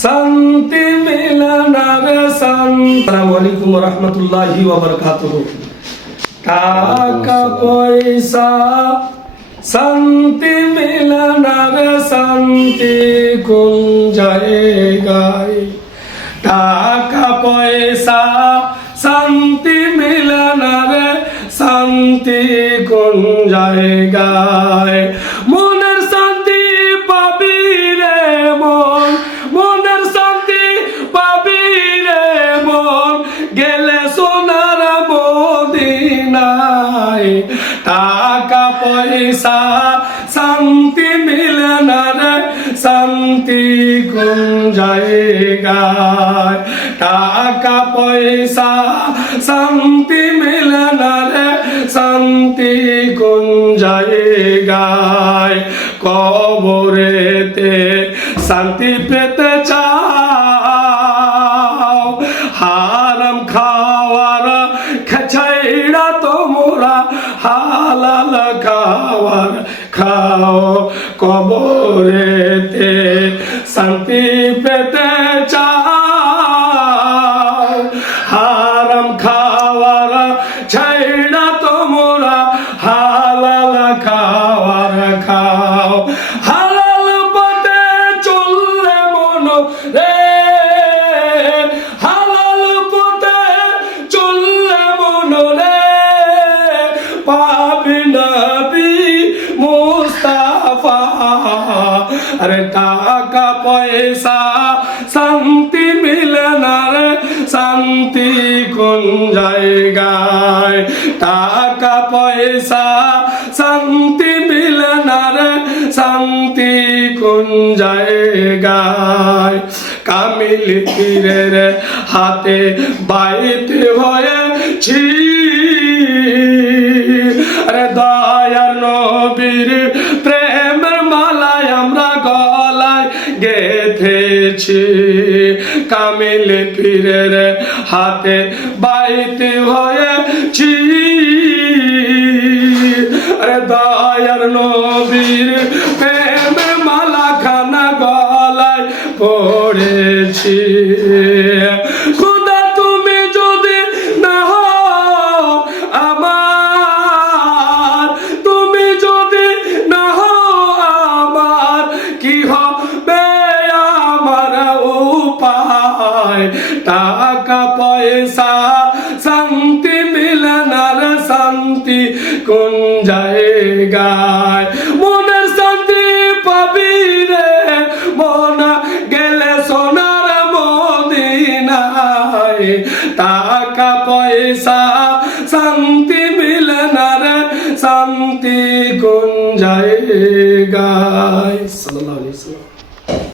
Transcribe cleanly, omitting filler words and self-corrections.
শান্তি মিলে না রে শান্তি। আসসালামু আলাইকুম ওয়া রাহমাতুল্লাহি ওয়া বারাকাতুহু। টাকা পয়সা শান্তি মিলে না রে শান্তি কোন জায়গায়? টাকা পয়সা শান্তি মিলে না রে শান্তি কোন জায়গায়? মনের শান্তি পাবি রে মন, মনের শান্তি পাবি রে মন, গেলে সোনার মদিনায়। টাকা পয়সা শান্তি মিলে না রে শান্তি কোন জায়গায়? টাকা পয়সা শান্তি মিলে না রে শান্তি কোন জায়গায়? কবরেতে শান্তি পেতে চাও, হারাম খাওয়ার ছাইড়া তোমরা হালাল খাওয়ার খাও। কবরেতে শান্তি পেতে চাও, হারাম খাওয়ার ছাইড়া তোমরা হালাল খাওয়ার খাও। হালাল পথে চললে মন রে, হালাল পথে চললে মন রে, পাবি নবী মুস্তাফা। আরে টাকা পয়সা শান্তি মিলে না রে শান্তি কোন জায়গায়? টাকা পয়সা শান্তি মিলে না রে শান্তি কোন জায়গায়? কামিল পীরের হাতে বাইতে হয়েছি, আরে দয়ার নবীর প্রেমের মালায় আমরা গলায় গেথেছি। কামিল পীরের হাতে বাইতে হয়েছি, আরে দয়ার নবীর প্রেমের মালা খানা গলায় পড়েছি। খোদা তুমি যদি না হও আমার, তুমি যদি না হও আমার, কি হবে আমার উপায়? টাকা পয়সা শান্তি মিলে না রে শান্তি কোন জায়গায়? মনের শান্তি পাবি রে মন, গেলে সোনার মদিনায়। টাকা পয়সা শান্তি মিলে না রে শান্তি কোন জায়গায়? সাল্লাল্লাহু আলাইহি ওয়াসাল্লাম।